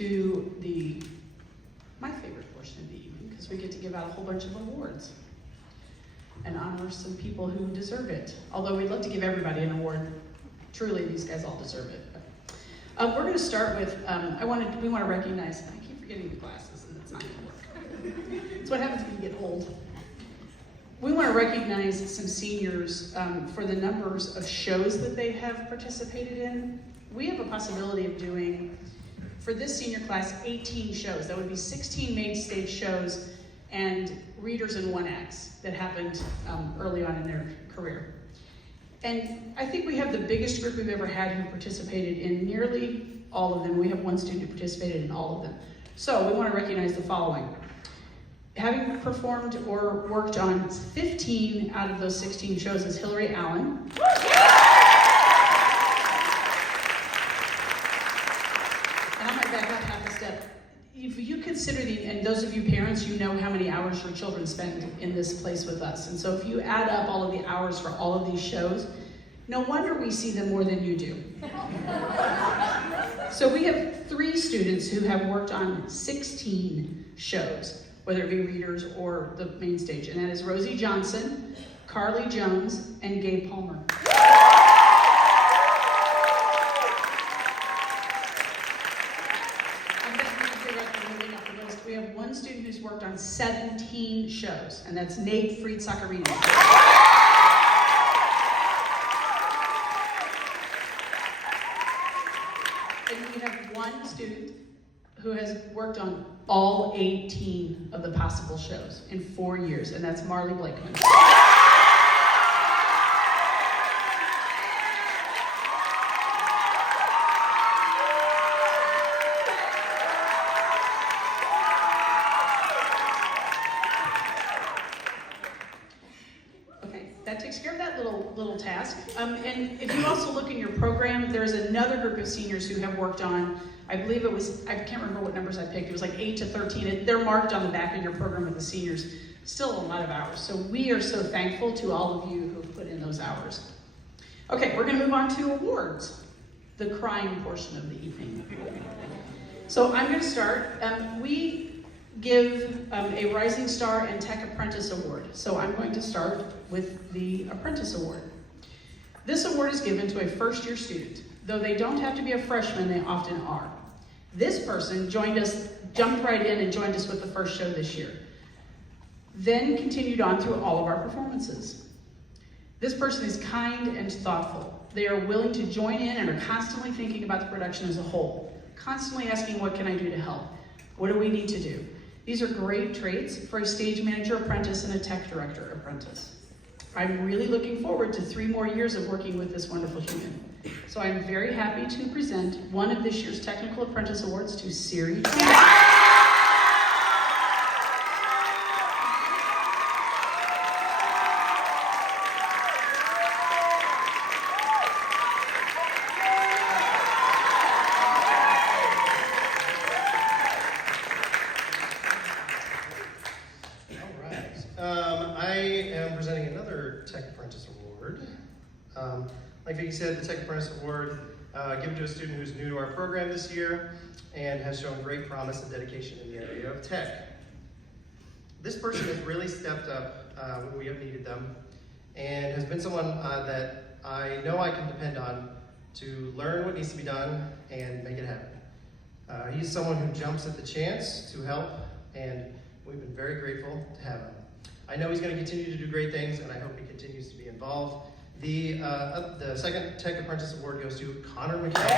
to my favorite portion of the evening, because we get to give out a whole bunch of awards and honor some people who deserve it. Although we'd love to give everybody an award. Truly, these guys all deserve it. We're going to start with, we want to recognize, I keep forgetting the glasses and it's not going to work. It's what happens when you get old. We want to recognize some seniors for the numbers of shows that they have participated in. We have a possibility of doing, for this senior class, 18 shows. That would be 16 main stage shows and readers and one acts that happened early on in their career. And I think we have the biggest group we've ever had who participated in nearly all of them. We have one student who participated in all of them. So we want to recognize the following. Having performed or worked on 15 out of those 16 shows is Hillary Allen. And I might back up half a step. If you consider and those of you parents, you know how many hours your children spend in this place with us. And so if you add up all of the hours for all of these shows, no wonder we see them more than you do. So we have 3 students who have worked on 16 shows, whether it be readers or the main stage. And that is Rosie Johnson, Carly Jones, and Gabe Palmer. We have one student who's worked on 17 shows, and that's Nate Fried-Saccarino. And we have one student who has worked on all 18 of the possible shows in 4 years, and that's Marley Blakeman. Little task. And if you also look in your program, there's another group of seniors who have worked on, I believe it was, I can't remember what numbers I picked, it was like 8 to 13. They're marked on the back of your program with the seniors. Still a lot of hours. So we are so thankful to all of you who put in those hours. Okay, we're going to move on to awards, the crying portion of the evening. So I'm going to start. We give a Rising Star and Tech Apprentice Award. So I'm going to start with the Apprentice Award. This award is given to a first-year student. Though they don't have to be a freshman, they often are. This person jumped right in and joined us with the first show this year. Then continued on through all of our performances. This person is kind and thoughtful. They are willing to join in and are constantly thinking about the production as a whole, constantly asking, what can I do to help? What do we need to do? These are great traits for a stage manager apprentice and a tech director apprentice. I'm really looking forward to 3 more years of working with this wonderful human. So I'm very happy to present one of this year's Technical Apprentice Awards to Siri. Like Vicki said, the Tech Apprentice Award given to a student who's new to our program this year and has shown great promise and dedication in the area of tech. This person has really stepped up when we have needed them and has been someone that I know I can depend on to learn what needs to be done and make it happen. He's someone who jumps at the chance to help, and we've been very grateful to have him. I know he's going to continue to do great things, and I hope he continues to be involved. The second Tech Apprentice Award goes to Connor McKay.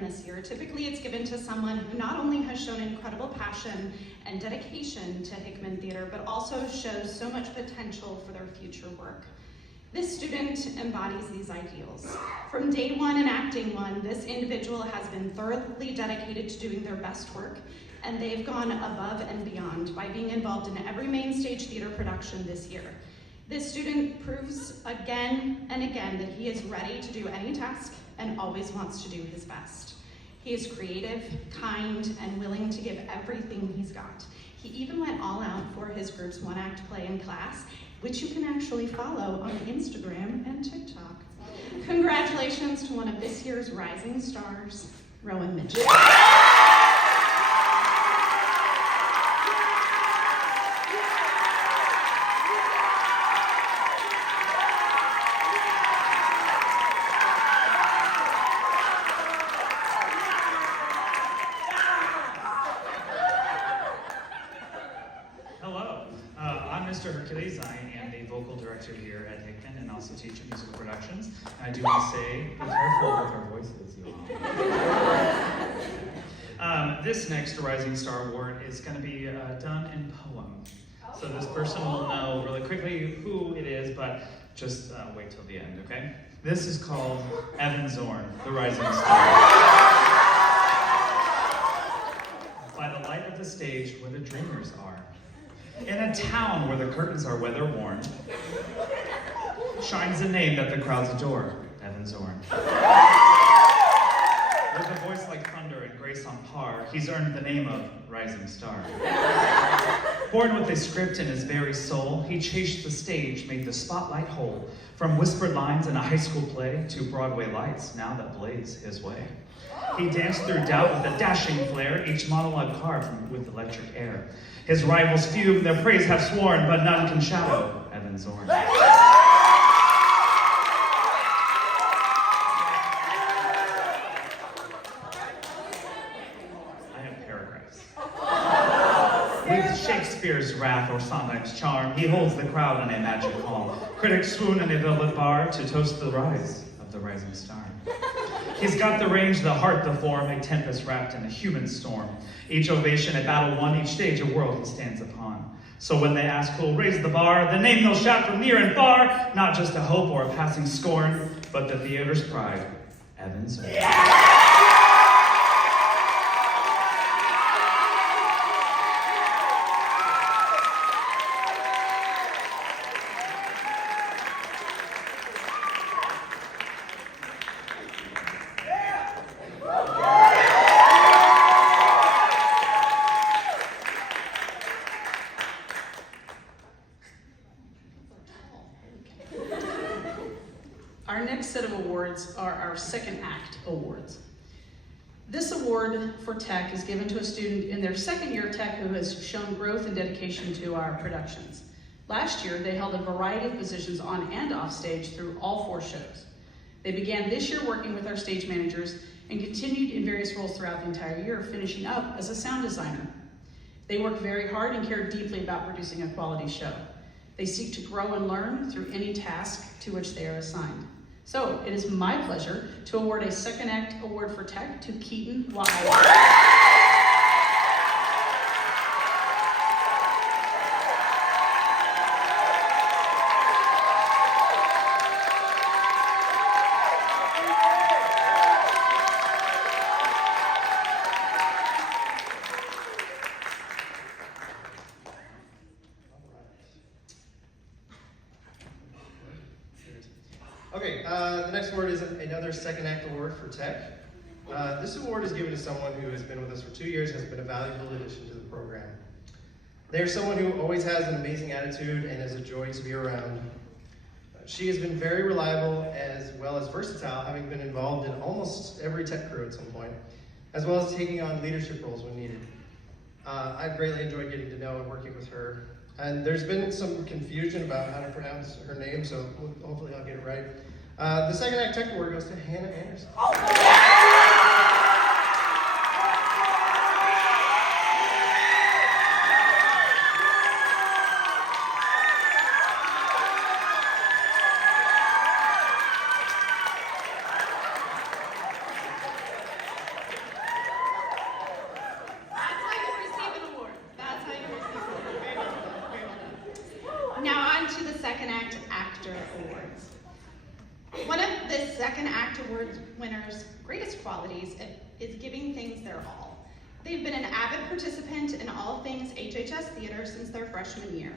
This year. Typically, it's given to someone who not only has shown incredible passion and dedication to Hickman Theater, but also shows so much potential for their future work. This student embodies these ideals. From day one in Acting 1, this individual has been thoroughly dedicated to doing their best work, and they've gone above and beyond by being involved in every main stage theater production this year. This student proves again and again that he is ready to do any task and always wants to do his best. He is creative, kind, and willing to give everything he's got. He even went all out for his group's one-act play in class, which you can actually follow on Instagram and TikTok. Congratulations to one of this year's rising stars, Rowan Mitchell. Hello, I'm Mr. Hercules. I am the vocal director here at Hickman and also teach in musical productions. And I do want to say, be careful with our voices, you all. This next Rising Star Award is going to be done in poem. So this person will know really quickly who it is, but just wait till the end, okay? This is called Evan Zorn, the Rising Star. By the light of the stage where the dreamers are, in a town where the curtains are weather-worn, shines a name that the crowds adore, Evan Zorn. With a voice like thunder and grace on par, he's earned the name of Rising Star. Born with a script in his very soul, he chased the stage, made the spotlight whole, from whispered lines in a high school play to Broadway lights now that blaze his way. He danced through doubt with a dashing flair, each monologue carved with electric air. His rivals fume, their praise have sworn, but none can shadow Evan Zorn. I have paragraphs. With Shakespeare's wrath or Sondheim's charm, he holds the crowd in a magic calm. Critics swoon in a velvet bar to toast the rise of the rising star. He's got the range, the heart, the form, a tempest wrapped in a human storm. Each ovation a battle won, each stage a world he stands upon. So when they ask who'll raise the bar, the name they'll shout from near and far, not just a hope or a passing scorn, but the theater's pride, Evan Zorn. Our next set of awards are our second act awards. This award for tech is given to a student in their second year of tech who has shown growth and dedication to our productions. Last year, they held a variety of positions on and off stage through all 4 shows. They began this year working with our stage managers and continued in various roles throughout the entire year, finishing up as a sound designer. They work very hard and care deeply about producing a quality show. They seek to grow and learn through any task to which they are assigned. So it is my pleasure to award a second act award for tech to Keaton Wise. Okay, the next award is another second act award for tech. This award is given to someone who has been with us for 2 years and has been a valuable addition to the program. They are someone who always has an amazing attitude and is a joy to be around. She has been very reliable as well as versatile, having been involved in almost every tech crew at some point, as well as taking on leadership roles when needed. I've greatly enjoyed getting to know and working with her. And there's been some confusion about how to pronounce her name, so hopefully I'll get it right. The second act tech award goes to Hannah Anderson. Now on to the second act actor awards. One of the second act award winners' greatest qualities is giving things their all. They've been an avid participant in all things HHS theater since their freshman year.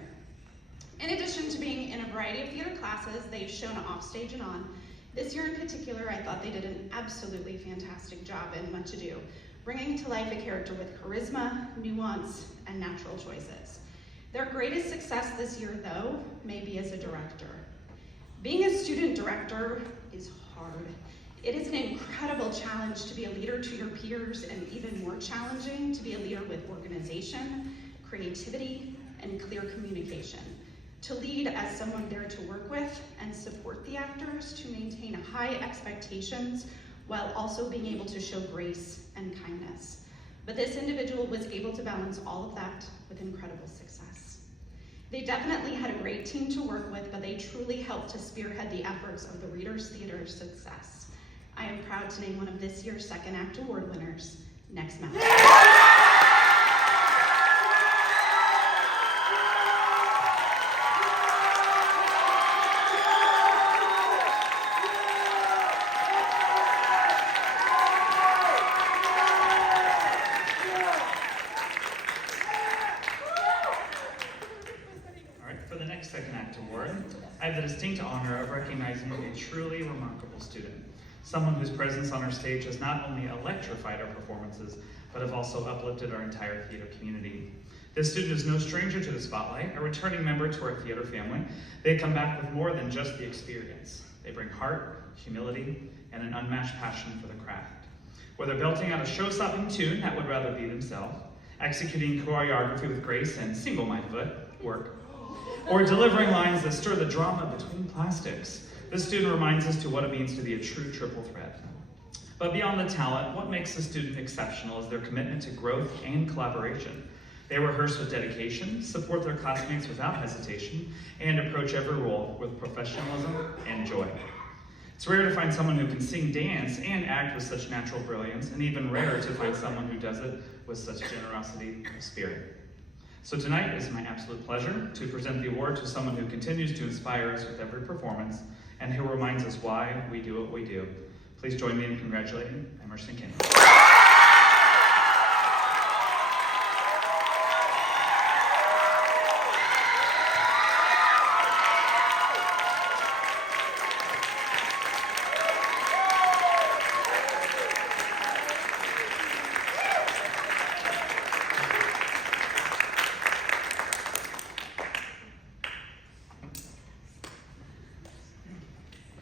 In addition to being in a variety of theater classes, they've shown off stage and on. This year in particular, I thought they did an absolutely fantastic job in Much Ado, bringing to life a character with charisma, nuance, and natural choices. Their greatest success this year, though, may be as a director. Being a student director is hard. It is an incredible challenge to be a leader to your peers, and even more challenging to be a leader with organization, creativity, and clear communication. To lead as someone there to work with and support the actors to maintain high expectations while also being able to show grace and kindness. But this individual was able to balance all of that with incredible success. They definitely had a great team to work with, but they truly helped to spearhead the efforts of the Readers Theater's success. I am proud to name one of this year's Second Act Award winners, Next Match. Second Act Award, I have the distinct honor of recognizing a truly remarkable student, someone whose presence on our stage has not only electrified our performances, but have also uplifted our entire theater community. This student is no stranger to the spotlight, a returning member to our theater family. They come back with more than just the experience. They bring heart, humility, and an unmatched passion for the craft. Whether belting out a show-stopping tune that would rather be themselves, executing choreography with grace and single-minded work, or delivering lines that stir the drama between plastics, this student reminds us to what it means to be a true triple threat. But beyond the talent, what makes a student exceptional is their commitment to growth and collaboration. They rehearse with dedication, support their classmates without hesitation, and approach every role with professionalism and joy. It's rare to find someone who can sing, dance, and act with such natural brilliance, and even rarer to find someone who does it with such generosity of spirit. So tonight it is my absolute pleasure to present the award to someone who continues to inspire us with every performance and who reminds us why we do what we do. Please join me in congratulating Emerson Kinney.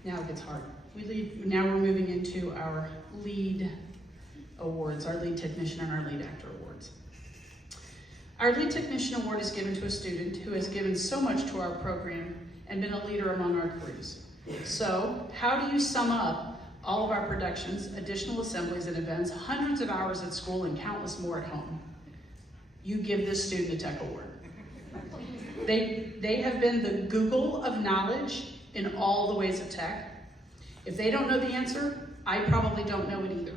Now it gets hard. Now we're moving into our lead awards, our lead technician and our lead actor awards. Our lead technician award is given to a student who has given so much to our program and been a leader among our crews. So, how do you sum up all of our productions, additional assemblies and events, hundreds of hours at school and countless more at home? You give this student a tech award. They have been the Google of knowledge in all the ways of tech. If they don't know the answer, I probably don't know it either.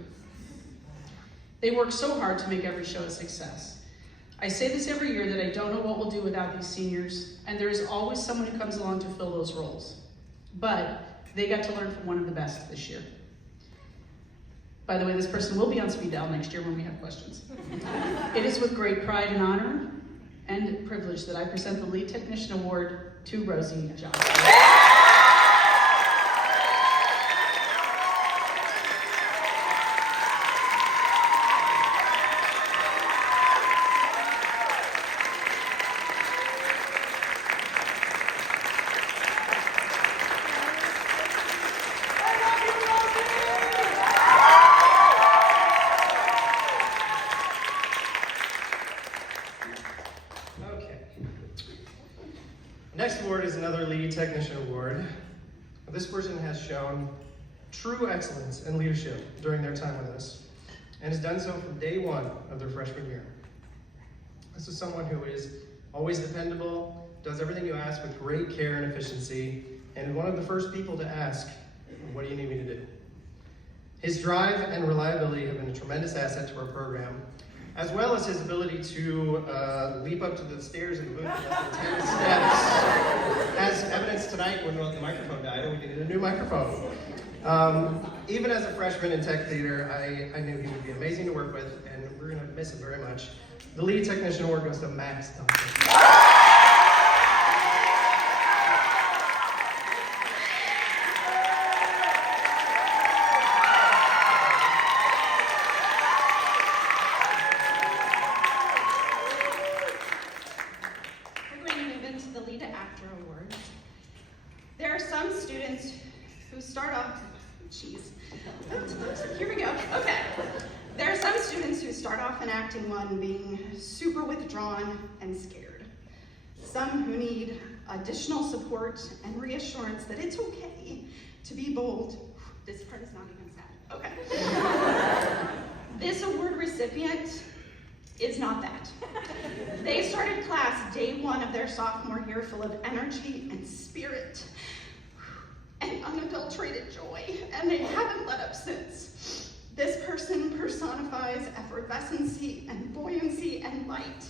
They work so hard to make every show a success. I say this every year that I don't know what we'll do without these seniors, and there is always someone who comes along to fill those roles. But they got to learn from one of the best this year. By the way, this person will be on speed dial next year when we have questions. It is with great pride and honor and privilege that I present the Lead Technician Award to Rosie Johnson. Next award is another Lead Technician Award. This person has shown true excellence in leadership during their time with us, and has done so from day one of their freshman year. This is someone who is always dependable, does everything you ask with great care and efficiency, and is one of the first people to ask, "What do you need me to do?" His drive and reliability have been a tremendous asset to our program, as well as his ability to leap up to the stairs in the booth in less than 10 steps, as evidenced tonight when the microphone died and we needed a new microphone. Even as a freshman in tech theater, I knew he would be amazing to work with, and we're going to miss him very much. The lead technician award goes to Max Duncan. We're going to move into the lead actor awards. There are some students who start off, here we go, okay. There are some students who start off in acting one being super withdrawn and scared. Some who need additional support and reassurance that it's okay to be bold. This part is not even sad, okay. This award recipient is not that. They started class day one of their sophomore year full of energy and spirit and unadulterated joy, and they haven't let up since. This person personifies effervescency and buoyancy and light.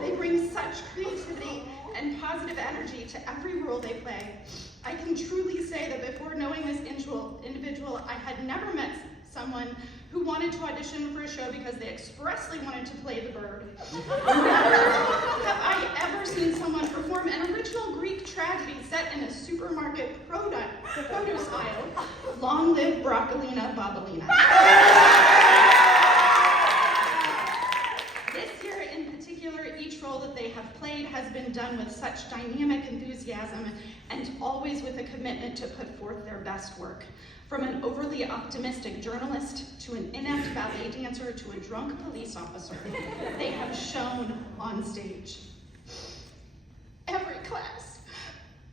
They bring such creativity and positive energy to every role they play. I can truly say that before knowing this individual, I had never met someone who wanted to audition for a show because they expressly wanted to play the bird. Never have I ever seen someone perform an original Greek tragedy set in a supermarket produce aisle. Long live Broccolina Bobolina. This year in particular, each role that they have played has been done with such dynamic enthusiasm and always with a commitment to put forth their best work. From an overly optimistic journalist to an inept ballet dancer to a drunk police officer, they have shown on stage. Every class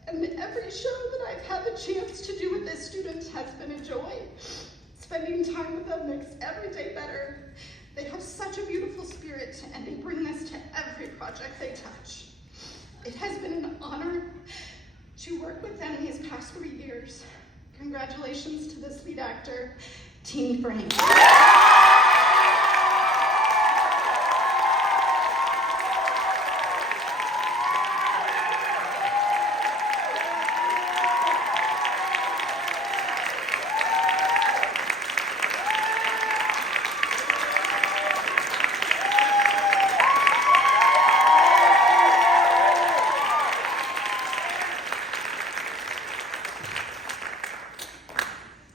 and every show that I've had the chance to do with this student has been a joy. Spending time with them makes every day better. They have such a beautiful spirit, and they bring this to every project they touch. It has been an honor to work with them these past 3 years. Congratulations to this lead actor, Teeny Frank.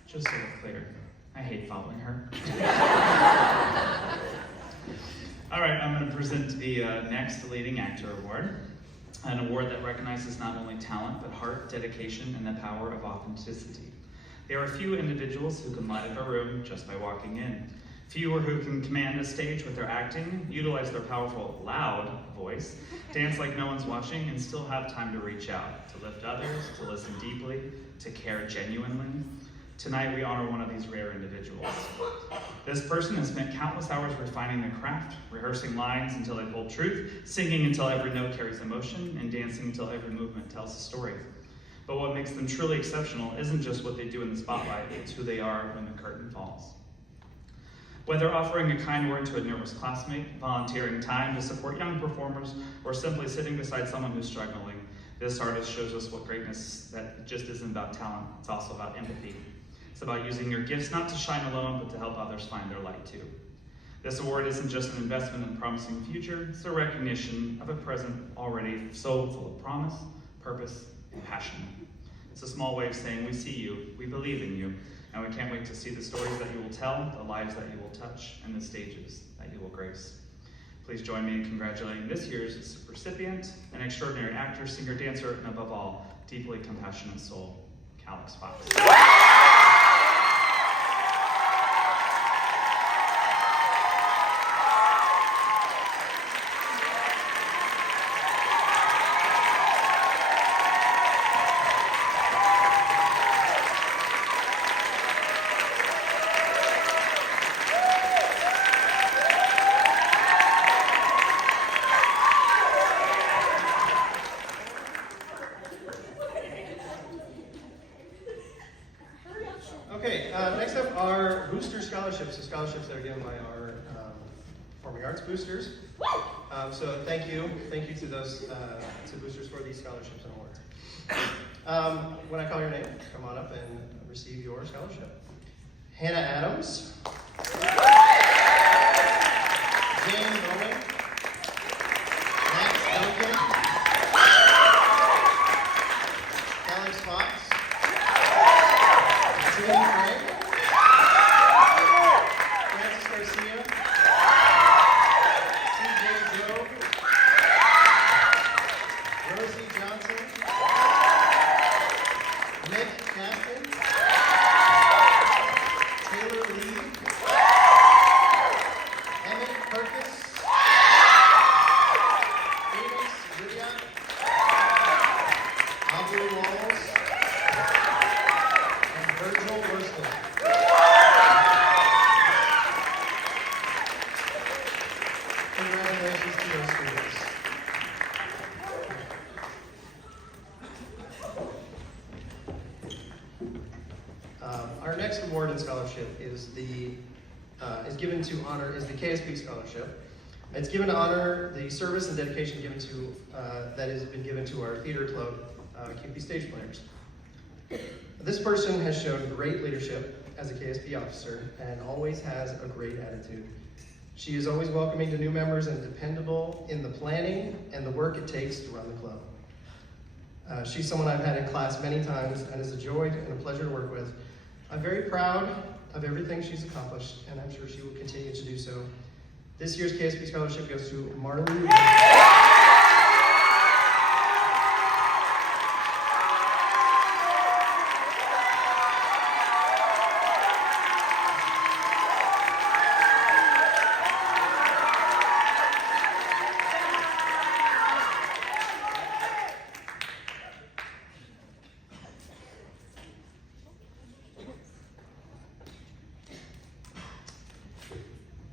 Just so we're clear, I hate following her. All right, I'm going to present the next Leading Actor Award, an award that recognizes not only talent, but heart, dedication, and the power of authenticity. There are few individuals who can light up a room just by walking in. Fewer who can command a stage with their acting, utilize their powerful, loud voice, dance like no one's watching, and still have time to reach out, to lift others, to listen deeply, to care genuinely. Tonight we honor one of these rare individuals. This person has spent countless hours refining their craft, rehearsing lines until they hold truth, singing until every note carries emotion, and dancing until every movement tells a story. But what makes them truly exceptional isn't just what they do in the spotlight, it's who they are when the curtain falls. Whether offering a kind word to a nervous classmate, volunteering time to support young performers, or simply sitting beside someone who's struggling, this artist shows us what greatness that just isn't about talent, it's also about empathy. It's about using your gifts not to shine alone, but to help others find their light too. This award isn't just an investment in a promising future, it's a recognition of a present already so full of promise, purpose, and passion. It's a small way of saying we see you, we believe in you, and we can't wait to see the stories that you will tell, the lives that you will touch, and the stages that you will grace. Please join me in congratulating this year's recipient, an extraordinary actor, singer, dancer, and above all, deeply compassionate soul, Calix Fox. Okay, next up are booster scholarships, the scholarships that are given by our performing arts boosters. So thank you to those to boosters for these scholarships and awards. When I call your name, come on up and receive your scholarship. Hannah Adams. James Owen. Max Duncan. Alex Fox. Julie Frank. Francis Garcia. CJ Joe. Rosie Johnson. Nick Caston. Taylor Lee. Emmett Perkins. Phoenix William. Abu Walls. And Virgil Worston. Congratulations to those students. Our next award and scholarship is given to honor the KSP scholarship. It's given to honor the service and dedication given to that has been given to our theater club, QP stage players. This person has shown great leadership as a KSP officer and always has a great attitude. She is always welcoming to new members and dependable in the planning and the work it takes to run the club. She's someone I've had in class many times and is a joy and a pleasure to work with. I'm very proud of everything she's accomplished, and I'm sure she will continue to do so. This year's KSP scholarship goes to Marley.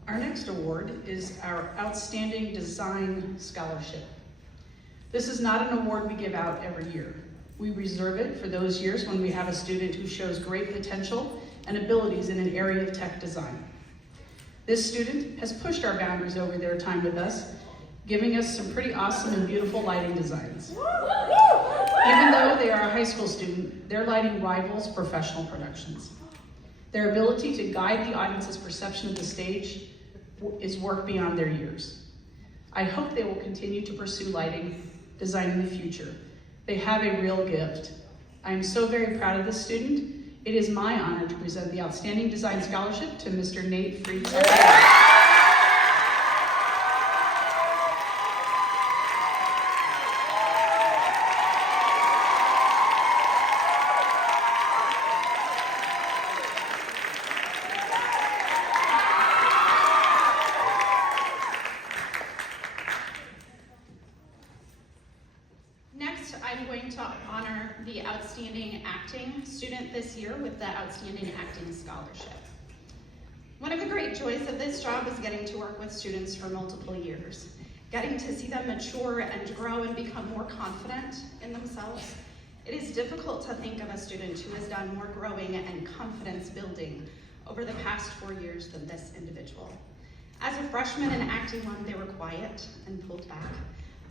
Our next award is our Outstanding Design Scholarship. This is not an award we give out every year. We reserve it for those years when we have a student who shows great potential and abilities in an area of tech design. This student has pushed our boundaries over their time with us, giving us some pretty awesome and beautiful lighting designs. Even though they are a high school student, their lighting rivals professional productions. Their ability to guide the audience's perception of the stage is work beyond their years. I hope they will continue to pursue lighting design in the future. They have a real gift. I am so very proud of this student. It is my honor to present the Outstanding Design Scholarship to Mr. Nate Freaks. Next, I'm going to honor the Outstanding Acting student this year with the Outstanding Acting Scholarship. One of the great joys of this job is getting to work with students for multiple years, getting to see them mature and grow and become more confident in themselves. It is difficult to think of a student who has done more growing and confidence building over the past 4 years than this individual. As a freshman in Acting 1, they were quiet and pulled back.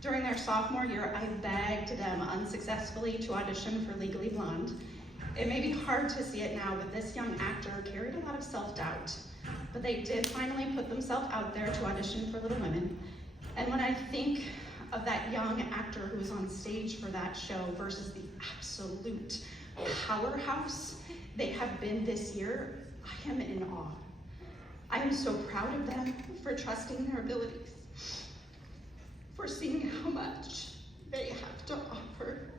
During their sophomore year, I begged them unsuccessfully to audition for Legally Blonde. It may be hard to see it now, but this young actor carried a lot of self-doubt. But they did finally put themselves out there to audition for Little Women. And when I think of that young actor who was on stage for that show versus the absolute powerhouse they have been this year, I am in awe. I am so proud of them for trusting their abilities, for seeing how much they have to offer.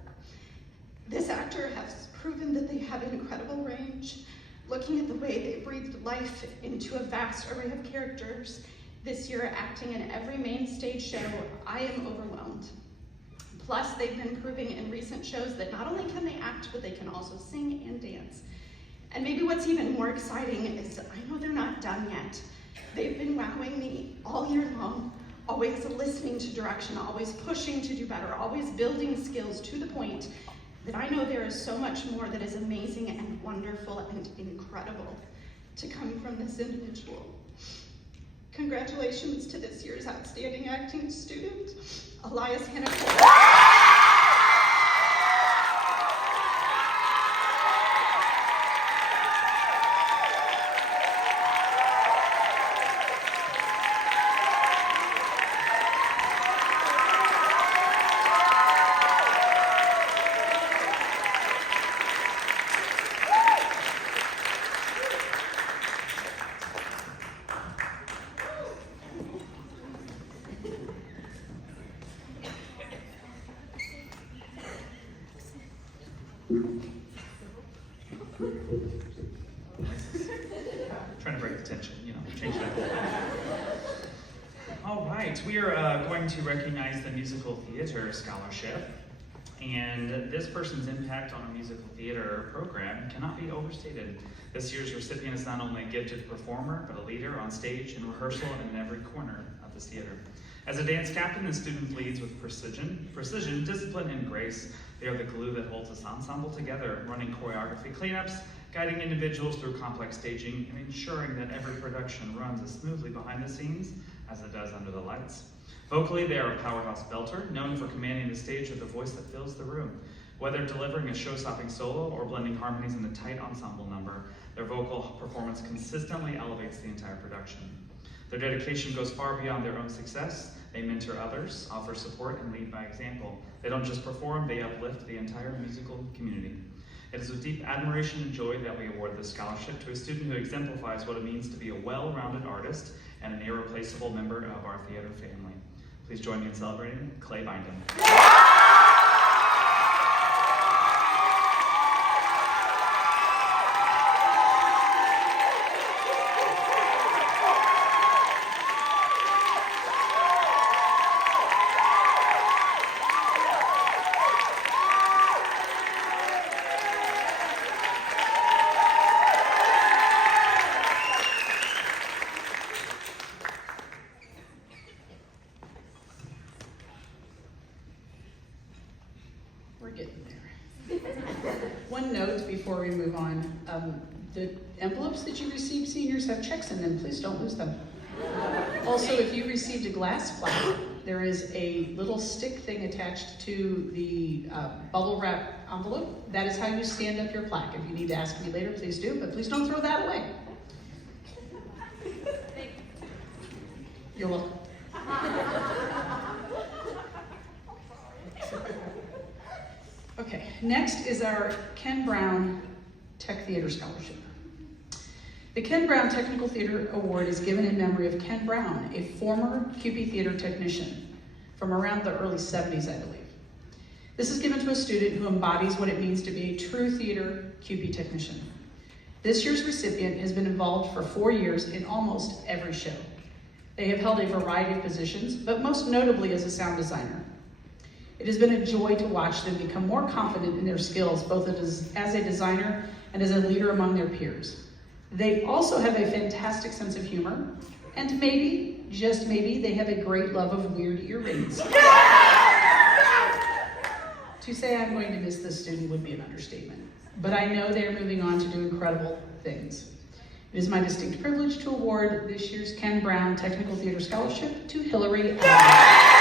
This actor has proven that they have incredible range. Looking at the way they breathed life into a vast array of characters, this year acting in every main stage show, I am overwhelmed. Plus, they've been proving in recent shows that not only can they act, but they can also sing and dance. And maybe what's even more exciting is I know they're not done yet. They've been wowing me all year long, always listening to direction, always pushing to do better, always building skills to the point that I know there is so much more that is amazing and wonderful and incredible to come from this individual. Congratulations to this year's Outstanding Acting student, Elias Hannah. Trying to break the tension, change it up. All right, we are going to recognize the Musical Theater Scholarship. And this person's impact on a musical theater program cannot be overstated. This year's recipient is not only a gifted performer, but a leader on stage, in rehearsal, and in every corner of this theater. As a dance captain, the student leads with precision, discipline, and grace. They are the glue that holds this ensemble together, running choreography cleanups, guiding individuals through complex staging, and ensuring that every production runs as smoothly behind the scenes as it does under the lights. Vocally, they are a powerhouse belter, known for commanding the stage with a voice that fills the room. Whether delivering a show-stopping solo or blending harmonies in a tight ensemble number, their vocal performance consistently elevates the entire production. Their dedication goes far beyond their own success. They mentor others, offer support, and lead by example. They don't just perform, they uplift the entire musical community. It is with deep admiration and joy that we award this scholarship to a student who exemplifies what it means to be a well-rounded artist and an irreplaceable member of our theater family. Please join me in celebrating Clay Bindon. We're getting there. One note before we move on. The envelopes that you received, seniors, have checks in them. Please don't lose them. Also, if you received a glass plaque, there is a little stick thing attached to the bubble wrap envelope. That is how you stand up your plaque. If you need to ask me later, please do, but please don't throw that away. You're welcome. Okay, next is our Ken Brown Tech Theater Scholarship. The Ken Brown Technical Theater Award is given in memory of Ken Brown, a former CUPE theater technician from around the early 70s, I believe. This is given to a student who embodies what it means to be a true theater CUPE technician. This year's recipient has been involved for 4 years in almost every show. They have held a variety of positions, but most notably as a sound designer. It has been a joy to watch them become more confident in their skills, both as a designer and as a leader among their peers. They also have a fantastic sense of humor, and maybe, just maybe, they have a great love of weird earrings. To say I'm going to miss this student would be an understatement, but I know they are moving on to do incredible things. It is my distinct privilege to award this year's Ken Brown Technical Theater Scholarship to Hillary Allen.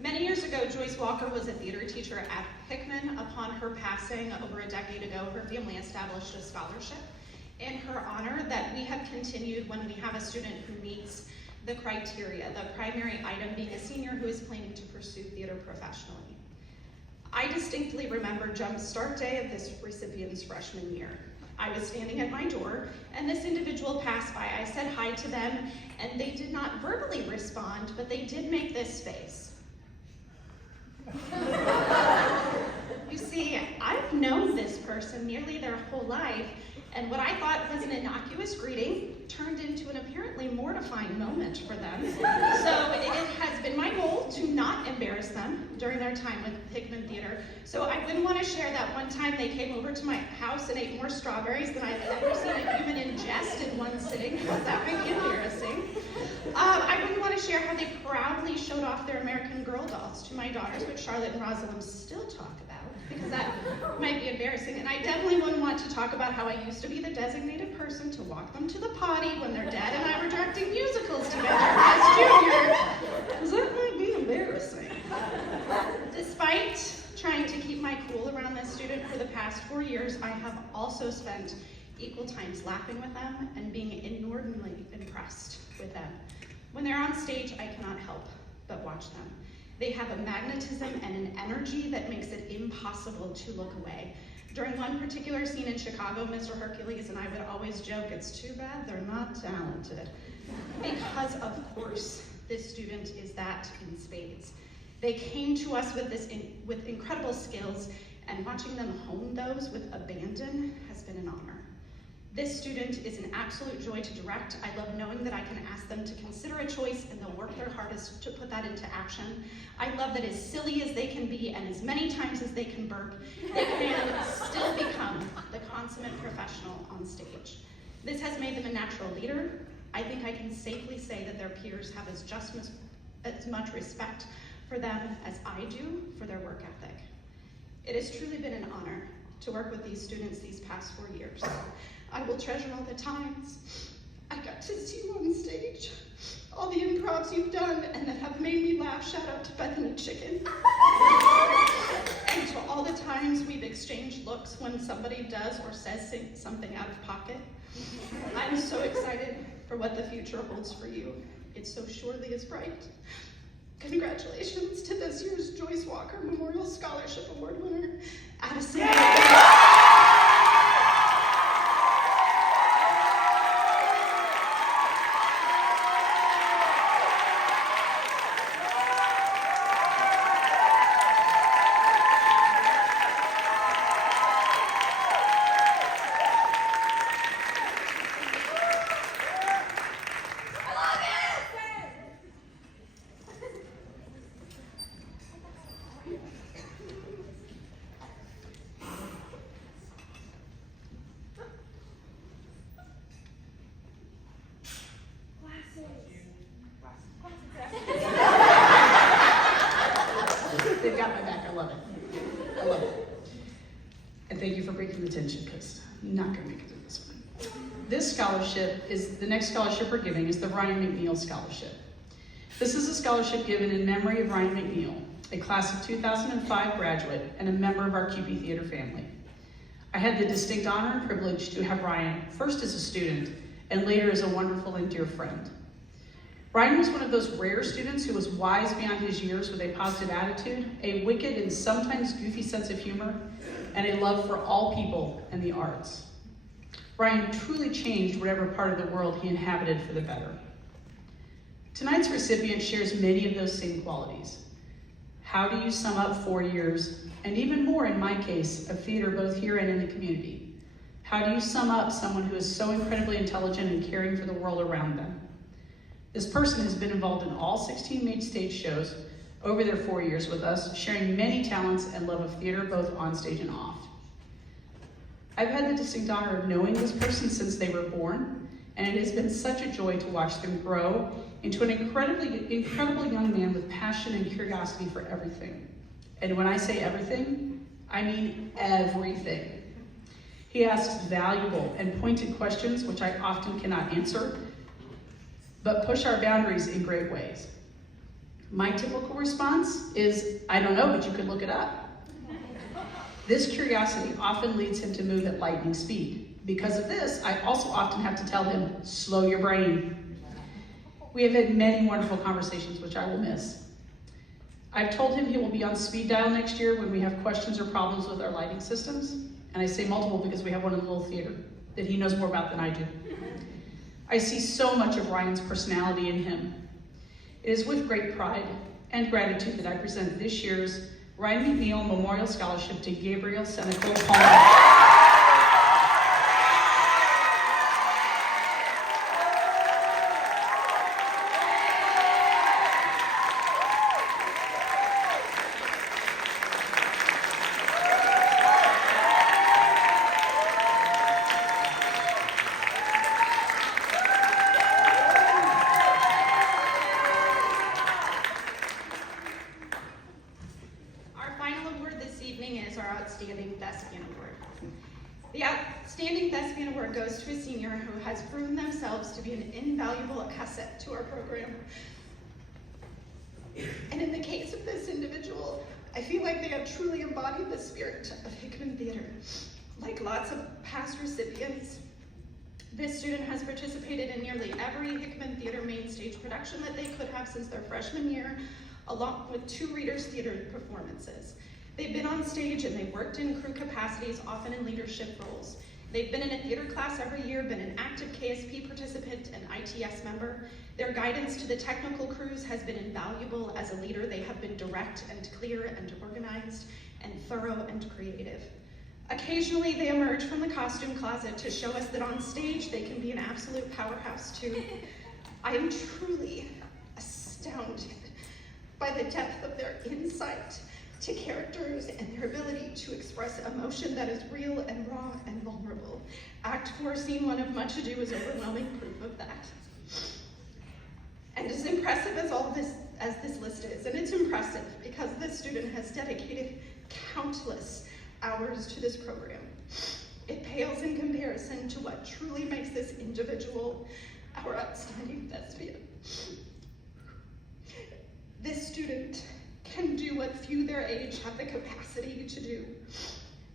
Many years ago, Joyce Walker was a theater teacher at Hickman. Upon her passing over a decade ago, her family established a scholarship in her honor that we have continued when we have a student who meets the criteria, the primary item being a senior who is planning to pursue theater professionally. I distinctly remember jump start day of this recipient's freshman year. I was standing at my door, and this individual passed by. I said hi to them, and they did not verbally respond, but they did make this face. You see, I've known this person nearly their whole life, and what I thought was an innocuous greeting turned into an apparently mortifying moment for them. So it has been my goal to not embarrass them during their time with Hickman Theater. So I wouldn't want to share that one time they came over to my house and ate more strawberries than I've ever seen a human ingest in one sitting. That might be embarrassing. I wouldn't want to share how they proudly showed off their American Girl dolls to my daughters, which Charlotte and Rosalind still talk about, because that might be embarrassing. And I definitely wouldn't want to talk about how I used to be the designated person to walk them to the potty when their dad and I were directing musicals together as juniors, because that might be embarrassing. Despite trying to keep my cool around this student for the past 4 years, I have also spent equal times laughing with them and being inordinately impressed with them. When they're on stage, I cannot help but watch them. They have a magnetism and an energy that makes it impossible to look away. During one particular scene in Chicago, Mr. Hercules and I would always joke, it's too bad they're not talented. Because of course, this student is that in spades. They came to us with incredible skills, and watching them hone those with abandon has been an honor. This student is an absolute joy to direct. I love knowing that I can ask them to consider a choice and they'll work their hardest to put that into action. I love that as silly as they can be and as many times as they can burp, they can still become the consummate professional on stage. This has made them a natural leader. I think I can safely say that their peers have as much respect for them as I do for their work ethic. It has truly been an honor to work with these students these past 4 years. I will treasure all the times I got to see you on stage, all the improvs you've done and that have made me laugh. Shout out to Bethany Chicken. And to all the times we've exchanged looks when somebody does or says something out of pocket. I'm so excited for what the future holds for you. It so surely is bright. Congratulations to this year's Joyce Walker Memorial Scholarship Award winner, Addison. They've got my back. I love it. I love it. And thank you for breaking the tension, because I'm not going to make it through this one. This scholarship is, the next scholarship we're giving is the Ryan McNeil Scholarship. This is a scholarship given in memory of Ryan McNeil, a class of 2005 graduate and a member of our CUPE Theater family. I had the distinct honor and privilege to have Ryan first as a student and later as a wonderful and dear friend. Ryan was one of those rare students who was wise beyond his years with a positive attitude, a wicked and sometimes goofy sense of humor, and a love for all people and the arts. Ryan truly changed whatever part of the world he inhabited for the better. Tonight's recipient shares many of those same qualities. How do you sum up 4 years, and even more in my case, of theater both here and in the community? How do you sum up someone who is so incredibly intelligent and caring for the world around them? This person has been involved in all 16 main stage shows over their 4 years with us, sharing many talents and love of theater, both on stage and off. I've had the distinct honor of knowing this person since they were born, and it has been such a joy to watch them grow into an incredible young man with passion and curiosity for everything. And when I say everything, I mean everything. He asks valuable and pointed questions, which I often cannot answer, but push our boundaries in great ways. My typical response is, I don't know, but you could look it up. This curiosity often leads him to move at lightning speed. Because of this, I also often have to tell him, slow your brain. We have had many wonderful conversations, which I will miss. I've told him he will be on speed dial next year when we have questions or problems with our lighting systems. And I say multiple because we have one in the little theater that he knows more about than I do. I see so much of Ryan's personality in him. It is with great pride and gratitude that I present this year's Ryan McNeil Memorial Scholarship to Gabriel Senecal Palmer. Outstanding Thespian Award. The Outstanding Thespian Award goes to a senior who has proven themselves to be an invaluable asset to our program. And in the case of this individual, I feel like they have truly embodied the spirit of Hickman Theater. Like lots of past recipients, this student has participated in nearly every Hickman Theater main stage production that they could have since their freshman year, along with 2 Readers Theater performances. They've been on stage and they've worked in crew capacities, often in leadership roles. They've been in a theater class every year, been an active KSP participant and ITS member. Their guidance to the technical crews has been invaluable. As a leader, they have been direct and clear and organized and thorough and creative. Occasionally, they emerge from the costume closet to show us that on stage, they can be an absolute powerhouse too. I am truly astounded by the depth of their insight to characters and their ability to express emotion that is real and raw and vulnerable. Act 4, Scene 1 of Much Ado is overwhelming proof of that. And as impressive as this list is, and it's impressive because this student has dedicated countless hours to this program, it pales in comparison to what truly makes this individual our outstanding thespian. This student can do what few their age have the capacity to do.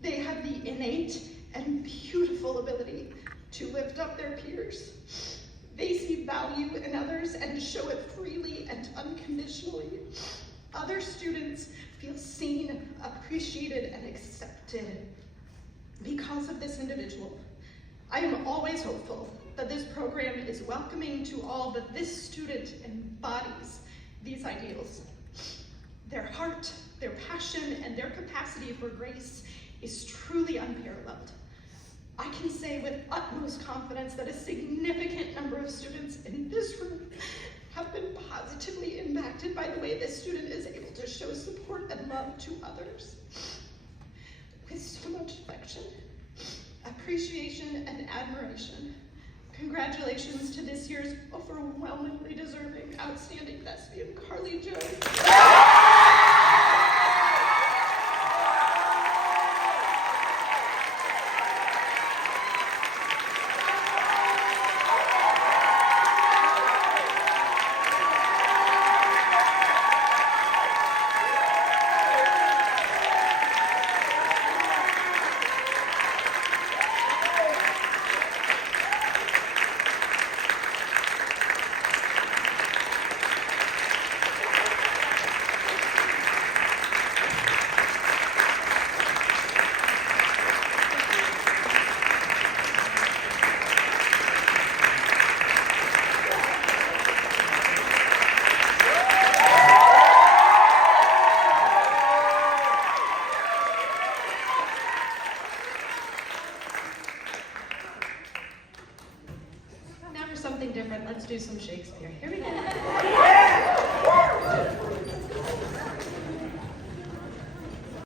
They have the innate and beautiful ability to lift up their peers. They see value in others and show it freely and unconditionally. Other students feel seen, appreciated, and accepted because of this individual. I am always hopeful that this program is welcoming to all, but this student embodies these ideals. Their heart, their passion, and their capacity for grace is truly unparalleled. I can say with utmost confidence that a significant number of students in this room have been positively impacted by the way this student is able to show support and love to others. With so much affection, appreciation, and admiration, congratulations to this year's overwhelmingly deserving outstanding thespian, Carly Jones. Now for something different, let's do some Shakespeare. Here we go.